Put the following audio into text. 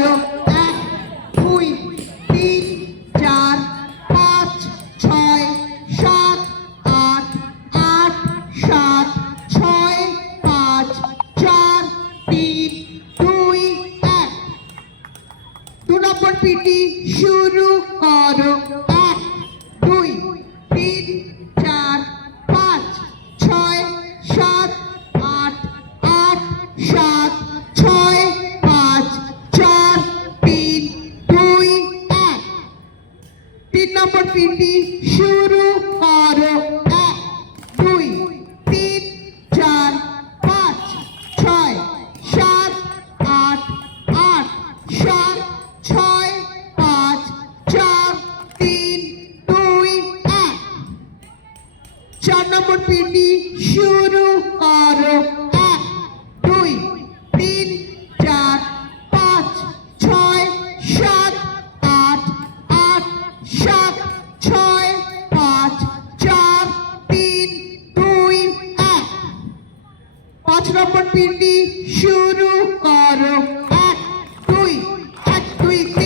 করো। 1 2 3 4 5 6 7 8 8 7 6 5 4 3 2 1। 2 নম্বর পিটি শুরু করো। 1 2 3 4 5 6 7 8 8 7 6 5 4 3 2 1। 3 নম্বর পিটি শুরু করো। 1 2 3 4 5 6 7 8 8 7 6 5 4 3 2 1। 4 নম্বর পিটি শুরু করো। 1 2 3 4 5 6 7 8 8 7 6 5 4 3 2 1। 5 নম্বর পিটি শুরু করো। 1 2 1 2